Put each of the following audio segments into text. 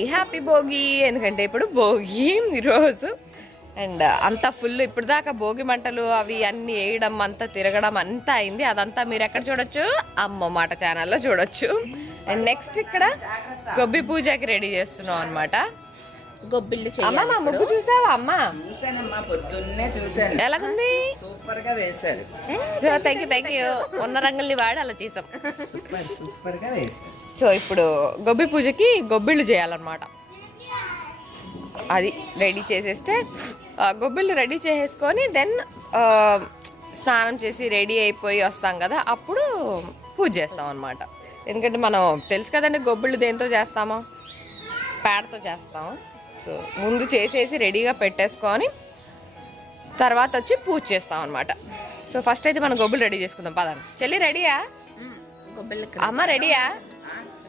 అందరికీ హ్యాపీ భోగి. ఎందుకంటే ఇప్పుడు భోగి ఈరోజు అండ్ అంతా ఫుల్ ఇప్పుడు దాకా భోగి మంటలు అవి అన్నీ వేయడం అంతా తిరగడం అంతా అయింది. అదంతా మీరు ఎక్కడ చూడొచ్చు, అమ్మ మాట ఛానల్లో చూడొచ్చు. అండ్ నెక్స్ట్ ఇక్కడ గొబ్బి పూజకి రెడీ చేస్తున్నాం అనమాట. గొబ్బిళ్ళు చేయాలి. ముగ్గు చూసావా అమ్మ? పొద్దున్నే చూసాను. ఎలాగుంది? సూపర్ గా వేశారు. Thank you. ఉన్న రంగుల్ని వాడి అలా చేసాం. సూపర్ గా వేశారు. సో ఇప్పుడు గొబ్బి పూజకి గొబ్బిళ్ళు చేయాలన్నమాట. అది రెడీ చేసేస్తే గొబ్బిళ్ళు రెడీ చేసేసుకొని దెన్ స్నానం చేసి రెడీ అయిపోయి వస్తాం కదా, అప్పుడు పూజ చేస్తాం అనమాట. ఎందుకంటే మనం తెలుసు కదండి గొబ్బిళ్ళు దేంతో చేస్తామో, పేడతో చేస్తాము. సో ముందు చేసేసి రెడీగా పెట్టేసుకొని తర్వాత వచ్చి పూజ చేస్తాం అనమాట. సో ఫస్ట్ అయితే మనం గొబ్బిళ్ళు రెడీ చేసుకుందాం. పదండి. చెల్లి రెడీయా? గొబ్బిళ్ళు అమ్మ రెడీయా?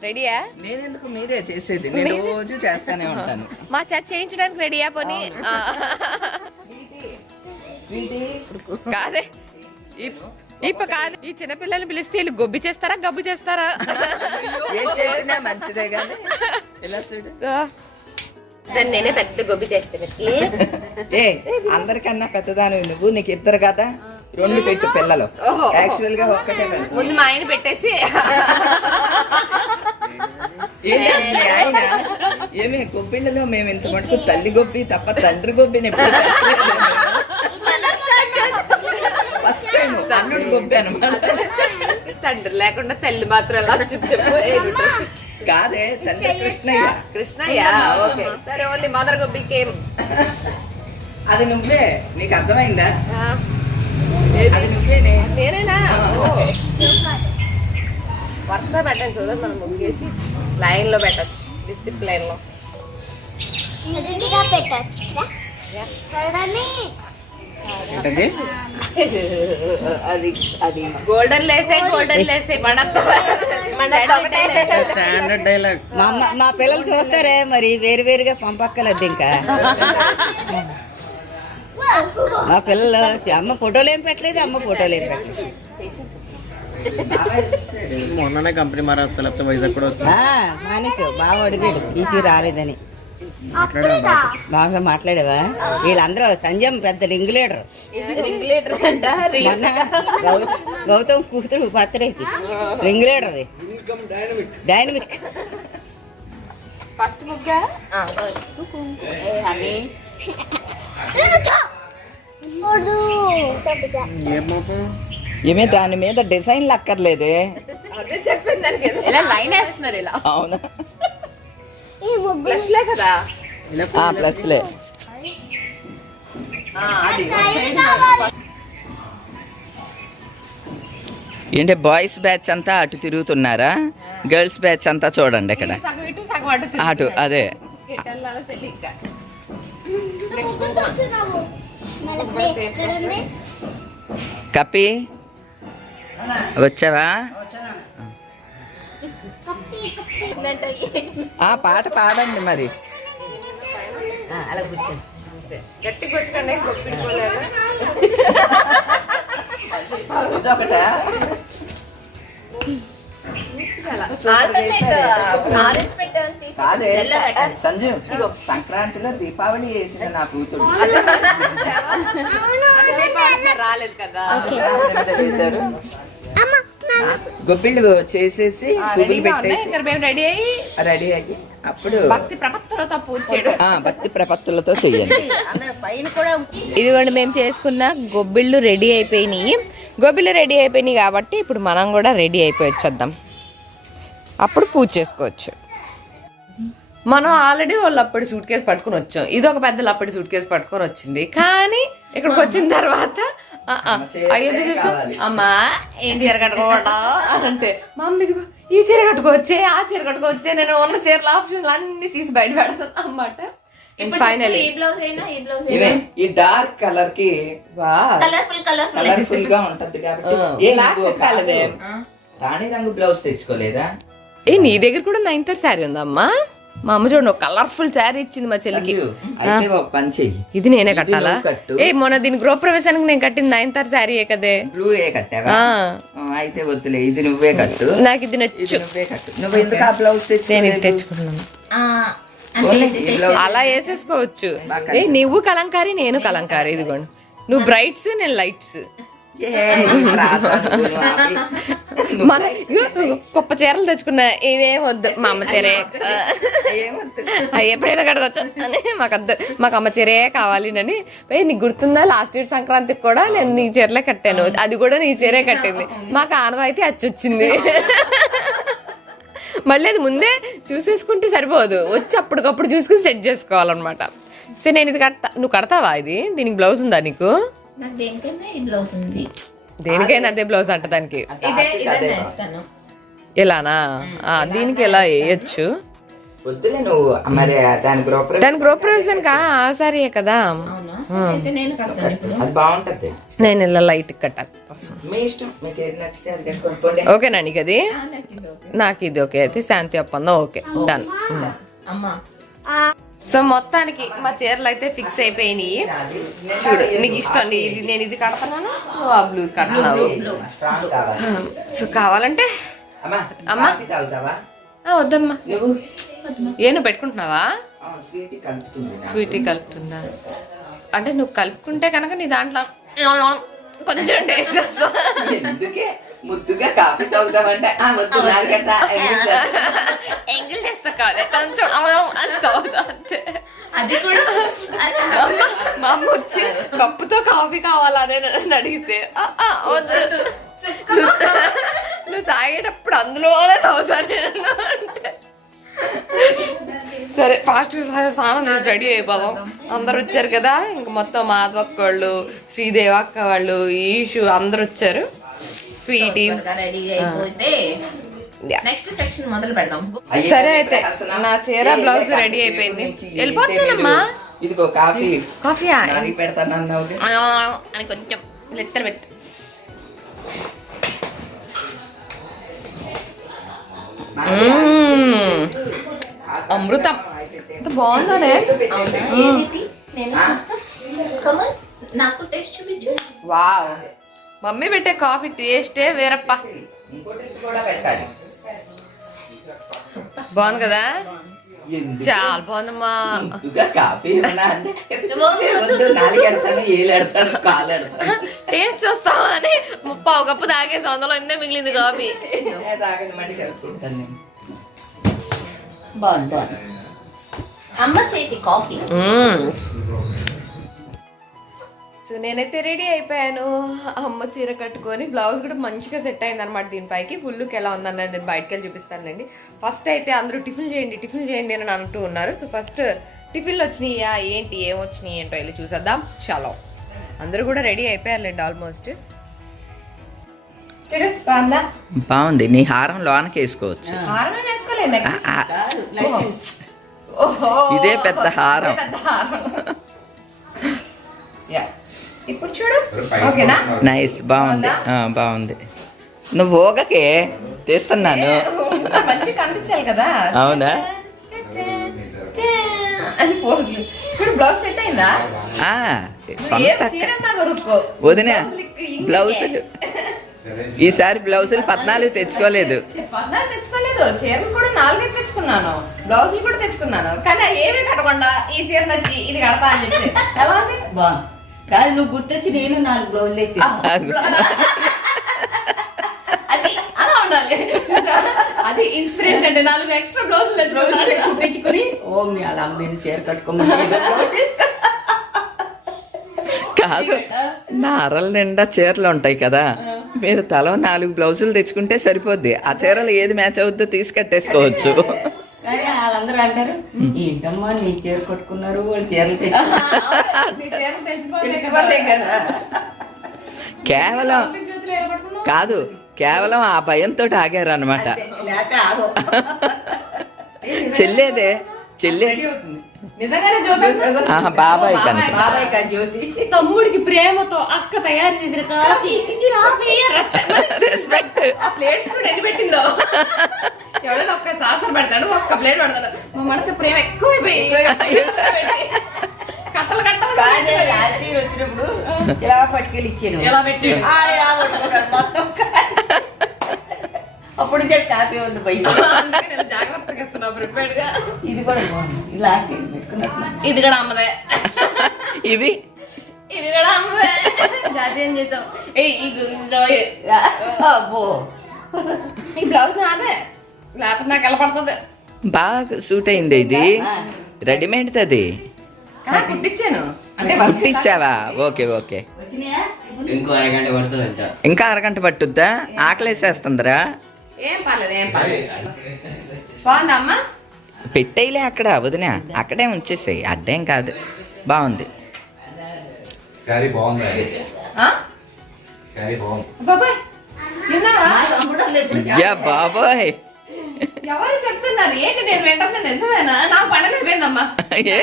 రెడీయా? నేనెందుకు, మీరే చేసేది, నేను రోజు చేస్తానే ఉంటాను. మా చేత చేయించడానికి రెడీయా? పోనీ కాదే ఇప్పుడు కాదు, ఈ చిన్నపిల్లల్ని పిలిస్తే వీళ్ళు గొబ్బి చేస్తారా గబ్బు చేస్తారా? మంచిదే కానీ ఇలా చూడు, నేనే పెద్ద గొబ్బి చేస్తాను. అందరికన్నా పెద్దదాని నువ్వు, నీకు ఇద్దరు కదా, రెండు పెట్టు పిల్లలు. యాక్చువల్ గా ఒక్కటే ముందు మా ఆయన పెట్టేసి ఆయన ఏమి గొబ్బిళ్ళలో మేము ఇంత మటుకు తల్లి గొబ్బి తప్ప తండ్రి గొబ్బిని ఫస్ట్ టైం తన్నుడు గొబ్బి అనమాట. తండ్రి లేకుండా తల్లి మాత్రం ఎలా కాదే, తండ్రి కృష్ణయ్య. కృష్ణయ్య, ఓకే సరే. ఓన్లీ మదర్ గొబ్బికి అది నువ్వే, నీకు అర్థమైందా? అది నువ్వేనే, నేనేనా? వరుస పెట్టండి చూద్దాం, మనం ముగ్గేసి లైన్ లో పెట్టచ్చు, డిసిప్లైన్ లో. అది అది గోల్డెన్ లేసే స్టాండర్డ్ డైలాగ్. మా పిల్లలు చూస్తారే మరి, వేరు వేరుగా పంపక్కలేదు ఇంకా. మా పిల్లలు అమ్మ ఫోటోలు ఏం పెట్టలేదు, అమ్మ ఫోటోలు ఏం పెట్టలేదు. మొన్ననే కంపెనీ మారేస్తా, లేకపోతే వైజాగ్ కూడా వచ్చా మానేసు. బాగా అడిగాడు ఈసీ రాలేదని. బాగా మాట్లాడేవా? వీళ్ళందరూ సంజయ్ పెద్ద రింగ్ లీడర్ గౌతమ్ కూతురు బర్త్డేకి రింగ్ లీడర్, డైనమిక్. ఫస్ట్ ముగ్గా ఏమే దాని మీద డిజైన్లు అక్కర్లేదే, అదే చెప్పింది దానికి. ఇలా లైన్ వేస్తున్నారు ఇలా. అవునా? ప్లస్లే కదా? ప్లస్లే. ఏంటి బాయ్స్ బ్యాచ్ అంతా అటు తిరుగుతున్నారా? గర్ల్స్ బ్యాచ్ అంతా చూడండి ఇక్కడ అటు. అదే కప్పి వచ్చావా? పాట పాడండి మరి. అలా కూర్చోండి, గట్టిగా వచ్చుకోండి. సంజు సంక్రాంతిలో దీపావళి వేసిన నా కూతురు రాలేదు కదా, వేశారు. గొబ్బిళ్ళు చేసేసి రెడీ అయ్యి అప్పుడు భక్తి ప్రపత్తులతో పూజ చేయడం. భక్తి ప్రపత్తులతో చెయ్యండి. ఇదిగోండి మేము చేసుకున్న గొబ్బిళ్ళు రెడీ అయిపోయినాయి. గొబ్బిళ్ళు రెడీ అయిపోయినాయి కాబట్టి ఇప్పుడు మనం కూడా రెడీ అయిపోయి వచ్చేద్దాం, అప్పుడు పూజ చేసుకోవచ్చు. మనం ఆల్రెడీ వాళ్ళు అప్పటి సూట్ కేసు పట్టుకుని వచ్చాం. ఇది ఒక పెద్ద అప్పటి సూట్ కేసు పట్టుకొని వచ్చింది. కానీ ఇక్కడికి వచ్చిన తర్వాత అయ్యో చూసాం, అమ్మా ఏం చీర కట్టుకోవటం అని అంటే, మా అమ్మ ఇదిగో ఈ చీర కట్టుకోవచ్చే, ఆ చీర కట్టుకోవచ్చే, నేను ఉన్న చీరల ఆప్షన్లు అన్ని తీసి బయట పెడతాను అన్నమాట. ఫైనల్లీ ఈ డార్క్ కలర్ కి కలర్ఫుల్ గా ఉంటది కాబట్టి రాణి రంగు బ్లౌజ్ తెచ్చుకోలేదా? నీ దగ్గర కూడా 9th శారీ ఉందమ్మా. మా అమ్మ చూడండి, ఒక కలర్ఫుల్ శారీ ఇచ్చింది మా చెల్లికి. ఇది నేనే కట్టాలా? మొన్న దీని గృహప్రవేశానికి నేను కట్టింది 9th శారీయే కదే. బ్లూ ఏ కట్టావా? అయితే వద్దులే, ఇది నువ్వే కట్టు. నాకు ఇది నచ్చు. నువ్వే కట్టు. నువ్వు ఎందుకు ఆ బ్లౌజ్ నేను ఇది తెచ్చుకున్నాను. అలా వేసేసుకోవచ్చు. నువ్వు కలంకారీ, నేను కలంకారీ. ఇదిగోండి, నువ్వు బ్రైట్స్, నేను లైట్స్. మన గొప్ప చీరలు తెచ్చుకున్నా, ఇవేం వద్దు, మా అమ్మ చీరే ఎప్పుడైనా కడగచ్చు అని మాకు అమ్మ చీరే కావాలి అని. నీకు గుర్తుందా, లాస్ట్ ఇయర్ సంక్రాంతికి కూడా నేను నీ చీరలే కట్టాను, అది కూడా నీ చీరే కట్టింది. మాకు ఆనవాయితీ అచ్చొచ్చింది. మళ్ళీ అది ముందే చూసేసుకుంటే సరిపోదు, వచ్చి అప్పటికప్పుడు చూసుకుని సెట్ చేసుకోవాలన్నమాట. సో నేను ఇది కడతా, నువ్వు కడతావా? ఇది దీనికి బ్లౌజ్ ఉందా నీకు? దేనికైనా అదే బ్లౌజ్ అంట దానికి. ఇలానా? దీనికి ఎలా వేయచ్చు? దాని గృహప్రవేశం కా సారీ కదా. నేను ఇలా లైట్ కట్టా. ఓకేనా నీకు అది? నాకు ఇది ఓకే. అయితే శాంతి ఒప్పందం ఓకే, డన్. సో మొత్తానికి మా చీరలు అయితే ఫిక్స్ అయిపోయినాయి. చూడు, నీకు ఇష్టం ఇది, నేను ఇది కడతాను, నువ్వు ఆ బ్లూ కడతావు. సో కావాలంటే అమ్మా వద్దమ్మా. నువ్వు పెట్టుకుంటున్నావా? స్వీటీ కలుపుతుందా? అంటే నువ్వు కలుపుకుంటే కనుక నీ దాంట్లో కొంచెం టేస్ట్ వస్తా. ముద్దుగా కాఫీ తాగుతామంటే ఎంగిల్ చేస్తా కాదు, కొంచెం అంతే. అది కూడా మా అమ్మ వచ్చి కప్పుతో కాఫీ కావాలని నన్ను అడిగితే వద్దు, నువ్వు తాగేటప్పుడు అందులోనే తాగుతాను నేను అంటే. సరే ఫాస్ట్ స్నానం చేసి రెడీ అయిపోదాం. అందరు వచ్చారు కదా, ఇంక మొత్తం మాధవక్క వాళ్ళు, శ్రీదేవి అక్క వాళ్ళు, ఈషు అందరు వచ్చారు. స్వీటీ రెడీ అయిపోతే నెక్స్ట్ సెక్షన్ మొదలు పెడదాం. సరే అయితే నా చీర బ్లౌజ్ రెడీ అయిపోయింది, వెళ్ళిపోతున్నానమ్మా. ఇదిగో కాఫీ. కాఫీయా పెడతాను అని కొంచెం లెత్తర పెట్టు. అమృతం ఎంత బాగుందనే. నాకు టేస్ట్ చూపించు. వావ్, మమ్మీ పెట్టే కాఫీ టేస్టే వేరప్ప. బాగుంది కదా? చాలా బాగుందమ్మా. టేస్ట్ చూస్తావా అని 30 కప్పు తాగేసి అందులో ఇందే మిగిలింది కాఫీ. బాగుంది అమ్మ చేతి కాఫీ. సో నేనైతే రెడీ అయిపోయాను. అమ్మ చీర కట్టుకొని బ్లౌజ్ కూడా మంచిగా సెట్ అయింది అనమాట. దీనిపైకి ఫుల్ లుక్ ఎలా ఉందన్న నేను బయటకు వెళ్ళి చూపిస్తానులేండి. ఫస్ట్ అయితే అందరూ టిఫిన్ చేయండి అని అంటూ ఉన్నారు. సో ఫస్ట్ టిఫిన్లు వచ్చినాయా ఏంటి, ఏమొచ్చినాయి ఏంటో వెళ్ళి చూసేద్దాం. చలో, అందరూ కూడా రెడీ అయిపోయారులేండి ఆల్మోస్ట్. చూడు బాగుందా? బాగుంది. నీ హారం లోనకి వేసుకోవచ్చు. హారం వేసుకోలేదు, ఇదే పెద్ద హారం. ఇప్పుడు చూడు, ఓకేనా? నైస్, బాగుంది బాగుంది. నువ్వు ఓగకే తీస్తున్నాను, మంచిగా కనిపించాలి కదా. అవునా? అని పోజులు చూడు. బ్లౌజ్ సెట్ అయిందా? వదిన బ్లౌజులు ఈసారి బ్లౌజులు 14 తెచ్చుకోలేదు. 14 తెచ్చుకోలేదు, చీరలు కూడా 4 తెచ్చుకున్నాను, బ్లౌజులు కూడా తెచ్చుకున్నాను. కానీ ఏమీ కట్టకుండా ఈ చీర నచ్చి ఇది కడతా అని చెప్పి ఎలా ఉంది? కాదు, నువ్వు గుర్తొచ్చి నేను 4 బ్లౌజులు అది అలా ఉండాలి. అది ఇన్స్పిరేషన్ అంటే 4 ఎక్స్ట్రా బ్లౌజులు తెచ్చుకుని అలా చీర కట్టుకోమని. కాదు, నారల నిండా చీరలు ఉంటాయి కదా, మీరు తల 4 బ్లౌజులు తెచ్చుకుంటే సరిపోద్ది. ఆ చీరలు ఏది మ్యాచ్ అవుద్దో తీసుకెట్టేసుకోవచ్చు. వాళ్ళందరూ అంటారు, ఏంటమ్మా నీ చీర కొట్టుకున్నారు, వాళ్ళు చీరలు తెచ్చుకోలే కదా. కేవలం కాదు, కేవలం ఆ భయంతో ఆగారు అనమాట. చెల్లేదే నిజంగానే బాబాయ్ జ్యోతి తమ్ముడికి ప్రేమతో అక్క తయారు చేసిన కాఫీ. రెస్పెక్ట్. ఆ ప్లేట్ చూడు ఎన్ని పెట్టిందో. ఎవడైనా ఒక్క సాసర్ పెడతాడు, ఒక్క ప్లేట్ పెడతాడు. మా మనతో ప్రేమ ఎక్కువైపోయి కట్టలు కట్టలు వచ్చినప్పుడు ఇలా పట్టుకెళ్ళి ఇచ్చాను, ఎలా పెట్టాడు. అప్పుడు ఇచ్చే కాఫీ ఉంది బయట. అందుకే నేను జాగ్రత్తగా ఇస్తున్నావు ప్రిపేర్డ్ గా. ఇది కూడా బాగుంది. ఇలాంటి పెట్టుకున్నట్లు. ఇది కూడా అమ్మదే. ఇది ఇది కూడా అమ్మదే. జాతీయం చేసాం. అబ్బో ఈ బ్లౌజ్ నాదే, లేకపోతే నాకు ఎలా పడుతుంది. బాగా సూట్ అయింది ఇది. రెడీమేడ్ అది కుట్టించాను అంటే కుట్టించావా? Okay okay. వచ్చినాయా? ఇంకో అరగంట పడుతుందంట. ఇంకా అరగంట పట్టుద్దా? ఆకలేసేస్తుందిరా. ఏం పర్లేదు, ఏం పర్లేదు. బాగుందా అమ్మా? పెట్టేయలే అక్కడ వదినా, అక్కడే ఉంచేసేయి, అడ్డేం కాదు. బాగుంది. శారీ బాగుంది. ఆ? శారీ బాగుంది. బాబాయ్ విన్నావా? మా తమ్ముడు అసలు ఎప్పుడు యా బాబోయ్. ఎవరు చెప్తున్నారు? ఏంటి నేను వెంటనే నిజమేనా? నాకు పండగ అయిపోయిందమ్మా. ఏ?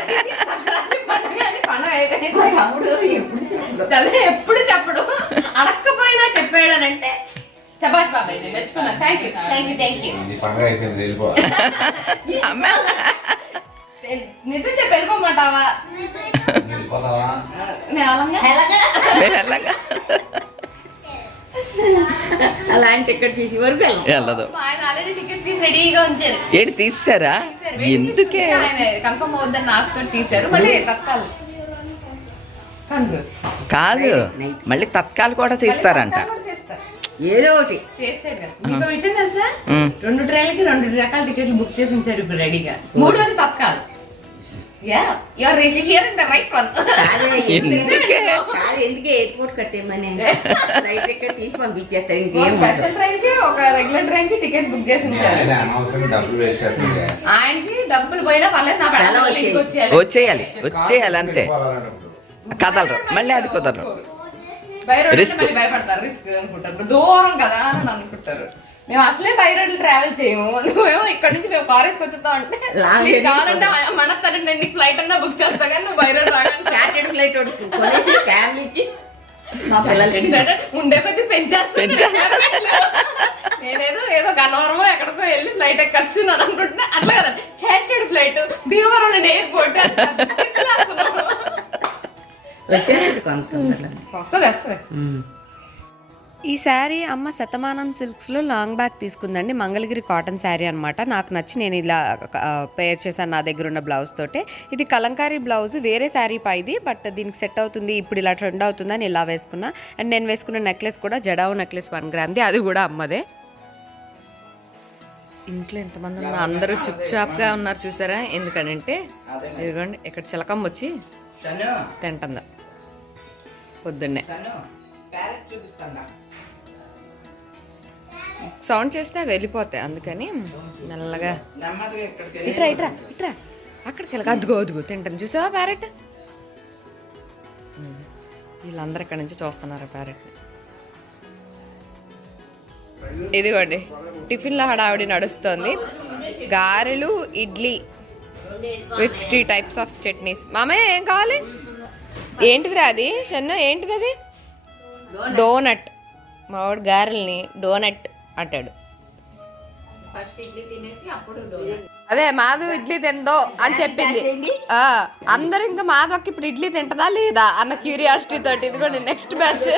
సంక్రాంతి పండగ అని పండగ అయిపోయింది. మా తమ్ముడు ఎప్పుడు అదే ఎప్పుడు చెప్పడు, అడక్కపోయినా చెప్పాడనంటే శబాష్ బాబాయ్, నేను మెచ్చుకున్నా. Thank you thank you thank you. ఈ పండుగ అయిపోయింది, వెళ్ళిపో. అమ్మా. నిజం చెప్పి వెళ్ళిపోమంటావా? వెళ్ళిపోతావా? నేను అలంగా మేము వెళ్ళగా అలాంటి టికెట్ చేసి వరకు వెళ్ళాం. వెళ్ళదు. ఆయన ఆల్రెడీ టికెట్ తీసి రెడీగా ఉంచారు. ఏంటి తీసారా? ఎందుకే? ఆయన కన్ఫర్మ్ అవుద్దని నాతో తీశారు. మళ్ళీ తత్కాలు కాదు, మళ్ళీ తత్కాలు కూడా తీస్తారంట. ఏదో ఒకటి సేఫ్ సైడ్ గా. మీకు విషయం తెలుసా? ఉమ్. 2 ట్రైన్లకి 2 రకాల టికెట్లు బుక్ చేసి ఉంచారు ఇప్పుడు రెడీగా. 3వది Tatkal. Yeah you are hearing the right one. ఎందుకే? కాదు ఎందుకే ఎయిర్పోర్ట్ కట్టేమని ఫ్లైట్ టికెట్ తీసి పంపించేస్తారు. ఇంకేం స్పెషల్ ట్రైన్ కి ఒక రెగ్యులర్ ట్రైన్ కి టికెట్స్ బుక్ చేసి ఉంచారు. ఆయన అనవసరంగా డబ్బులు వేస్ట్ చేస్తుంది. ఆయనకి డబ్బులు పోయినా పర్లేదు, నా చాలా పెళ్ళ వచ్చేయాలి. వచ్చేయాలి అంతే. కదలరు, మళ్ళీ అది కుదరరు. Risk. భయపడతారు, రిస్క్ అనుకుంటారు. ఇప్పుడు దూరం కదా అని అనుకుంటారు. మేము అసలే బై రోడ్లు ట్రావెల్ చేయము. నువ్వేమో ఇక్కడ నుంచి మేము కాలేజ్కి వచ్చుతాం అంటే Long నీకు journey కావాలంటే మన తరగతి నేను నీకు ఫ్లైట్ అన్నా బుక్ చేస్తా కానీ నువ్వు బై రోడ్ రాకండి. చార్టెడ్ ఫ్లైట్ కొనేసి ఫ్యామిలీకి మా పిల్లలకి ఉండే కొద్ది పెంచేస్తాను. నేనేదో ఏదో గన్నవరమో ఎక్కడికో వెళ్ళి ఫ్లైట్ ఎక్కచ్చు అని అనుకుంటున్నా. అట్లా కదా చార్టెడ్ ఫ్లైట్ భీమవరం ఎయిర్పోర్ట్ వచ్చేది కొంత వస్తుంది వస్తుంది. ఈ శారీ అమ్మ శతమానం సిల్క్స్లో లాంగ్ బ్యాక్ తీసుకుందండి. మంగళగిరి కాటన్ శారీ అనమాట. నాకు నచ్చి నేను ఇలా పేర్ చేశాను నా దగ్గర ఉన్న బ్లౌజ్ తోటే. ఇది కలంకారీ బ్లౌజ్, వేరే శారీ పైది, బట్ దీనికి సెట్ అవుతుంది, ఇప్పుడు ఇలా ట్రెండ్ అవుతుందని ఇలా వేసుకున్నా. అండ్ నేను వేసుకున్న నెక్లెస్ కూడా జడావు నెక్లెస్ 1 గ్రామ్ది, అది కూడా అమ్మదే. ఇంట్లో ఎంతమంది ఉన్నా అందరూ చుప్చాప్గా ఉన్నారు చూసారా? ఎందుకనంటే ఇదిగోండి ఇక్కడ చిలకమ్మ వచ్చి తింటుందా పొద్దున్నే. సౌండ్ చేస్తే వెళ్ళిపోతాయి, అందుకని మెల్లగా ఇట్రా ఇట్రా ఇట్రా అక్కడికి వెళ్ళక అదుగో తింటాను. చూసావా ప్యారెట్? వీళ్ళందరూ ఇక్కడ నుంచి చూస్తున్నారు ప్యారెట్. ఇదిగోండి టిఫిన్లో హడావిడి నడుస్తుంది. గారెలు, idli with 3 types of chutneys. మామయ్య ఏం కావాలి? ఏంటిదిరా అది షన్ను? ఏంటిది అది? డోనట్. మావాడు గారెల్ని డోనట్ అంటాడు. అదే మాధవ్ ఇడ్లీ తిందో అని చెప్పింది. అందరు ఇంకా మాధవకి ఇప్పుడు ఇడ్లీ తింటదా లేదా అన్న క్యూరియాసిటీ తోటి ఇదిగోండి నెక్స్ట్ బ్యాచ్.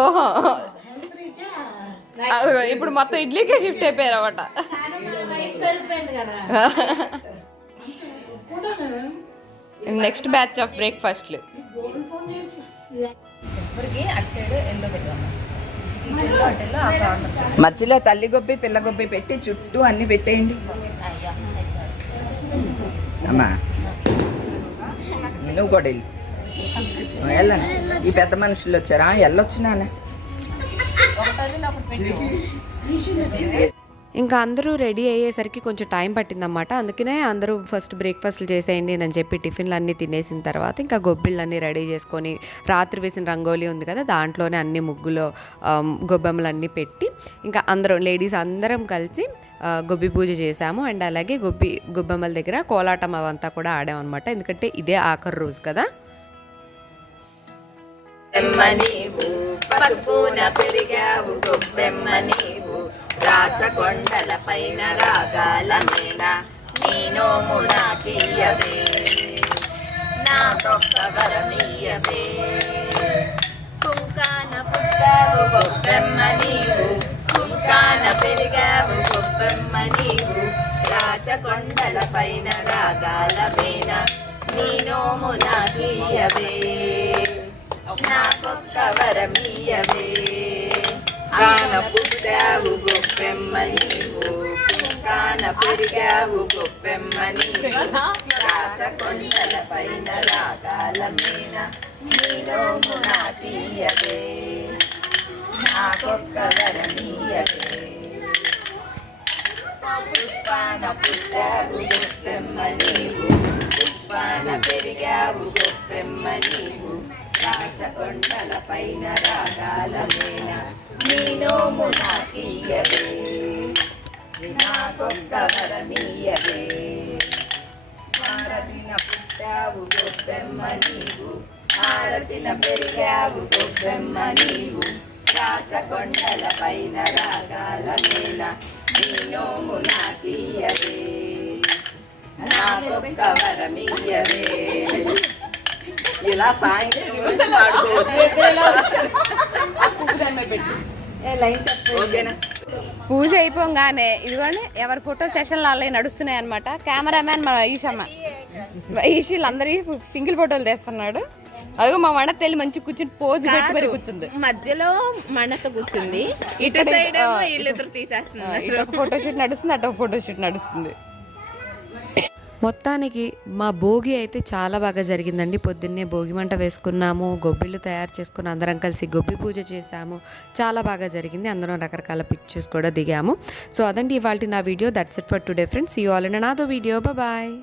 ఓహో ఇప్పుడు మొత్తం ఇడ్లీకే షిఫ్ట్ అయిపోయారు అన్నమాట. నెక్స్ట్ బ్యాచ్ ఆఫ్ బ్రేక్ఫాస్ట్లు. మధ్యలో తల్లి గొబ్బి పిల్ల గొబ్బి పెట్టి చుట్టూ అన్ని పెట్టేయండి. అమ్మా నువ్వు కూడా వెళ్ళండి. ఈ పెద్ద మనుషులు వచ్చారా? వెళ్ళొచ్చు నాన్న. ఇంకా అందరూ రెడీ అయ్యేసరికి కొంచెం టైం పట్టిందన్నమాట. అందుకనే అందరూ ఫస్ట్ బ్రేక్ఫాస్ట్లు చేసేయండి అని చెప్పి టిఫిన్లు అన్నీ తినేసిన తర్వాత ఇంకా గొబ్బిళ్ళన్నీ రెడీ చేసుకొని రాత్రి వేసిన రంగోలీ ఉంది కదా దాంట్లోనే అన్ని ముగ్గులో గొబ్బెమ్మలన్నీ పెట్టి ఇంకా అందరం లేడీస్ అందరం కలిసి గొబ్బి పూజ చేసాము. అండ్ అలాగే గొబ్బెమ్మల దగ్గర కోలాటం అవంతా కూడా ఆడామన్నమాట. ఎందుకంటే ఇదే ఆఖరి రోజు కదా. రాచకొండల పైన రాగాల మేన నీనో మునాకియవే నాకొక్క వరమీయవే కుంకాన పుట్టావు గొప్పెమ్మ నీవు కుంకాన పెరిగావు గొప్పెమ్మ నీవు రాచకొండల పైన రాగాల మీన నీ నోము నాకీయవే నాకొక్క వరమీయవే కాన పుట్టావు గొప్పెమ్మ నీవు కుంకాన పెరిగావు గొప్పెమ్మ నీవు రాచకొండల పైన రాగాల మీన నీ నోము నాకీయవే నాకొక్క వరమీయవే పుష్పాన పుట్టావు గొప్పెమ్మ నీవు పుష్పాన పెరిగావు గొప్పెమ్మ నీవు రాచకొండల పైన రాగాల మీన నీ నోము నాకీయవే నాకొక్క వరమీయవే హారతిన పుట్టావు గొప్పెమ్మ నీవు హారతిన పెరిగావు గొప్పెమ్మ నీవు రాచకొండల పైన రాగాల మీన నీ నోము నాకీయవే నాకొక్క వరమీయవే ఇలా సాయంత్రం పాడుకోవచ్చు. ఓకేనా? పూజ అయిపోగానే ఇదిగోండి ఎవరి ఫోటో సెషన్లు అలా నడుస్తున్నాయి అనమాట. కెమెరామ్యాన్ మా ఈషమ్మ ఈషీలు అందరికీ సింగిల్ ఫోటోలు తీస్తున్నాడు. అదిగో మా వడ తెల్లి మంచి కూర్చుని పోజ్ పెట్టి మరి కూర్చుంది. మధ్యలో మణతో కూర్చుంది, ఇటు సైడ్ వీళ్ళిద్దరు తీసేస్తున్నారు. ఇటు ఒక ఫోటోషూట్ నడుస్తుంది, అటు ఒక ఫోటోషూట్ నడుస్తుంది. మొత్తానికి మా భోగి అయితే చాలా బాగా జరిగిందండి. పొద్దున్నే భోగి మంట వేసుకున్నాము, గొబ్బిళ్ళు తయారు చేసుకుని అందరం కలిసి గొబ్బి పూజ చేసాము. చాలా బాగా జరిగింది. అందరం రకరకాల పిక్చర్స్ కూడా దిగాము. సో అదండి ఇవాళ నా video. That's it for today friends. You all in another video. Bye.